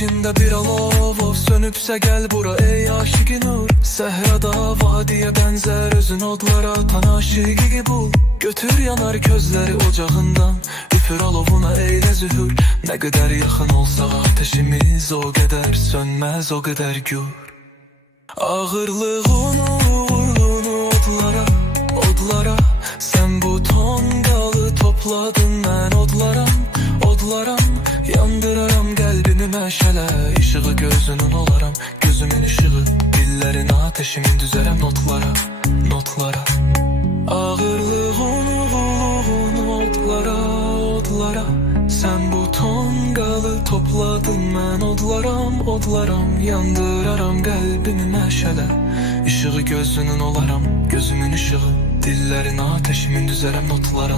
İçinde bir alov sönüpse gel bura ey aşık nur. Sehrada vadiye benzer özün odlara tan aşığı bul. Götür yanar közleri ocağından, üfür alovuna eyle zühür. Ne kadar yakın olsa ateşimiz o kadar sönmez, o kadar gür. Ağırlığını uğurluğunu odlara sen bu tongalı topladın, ben odlaram yandıraram kalbimi meşale. Işığı gözünün olaram, gözümün ışığı, dillerin ateşimin düzerem notlara. Ağırlığını odlara sen bu tongalı topladın, ben odlaram yandıraram kalbimi meşale. Işığı gözünün olaram, gözümün ışığı, dillerin ateşimin düzerem notlara.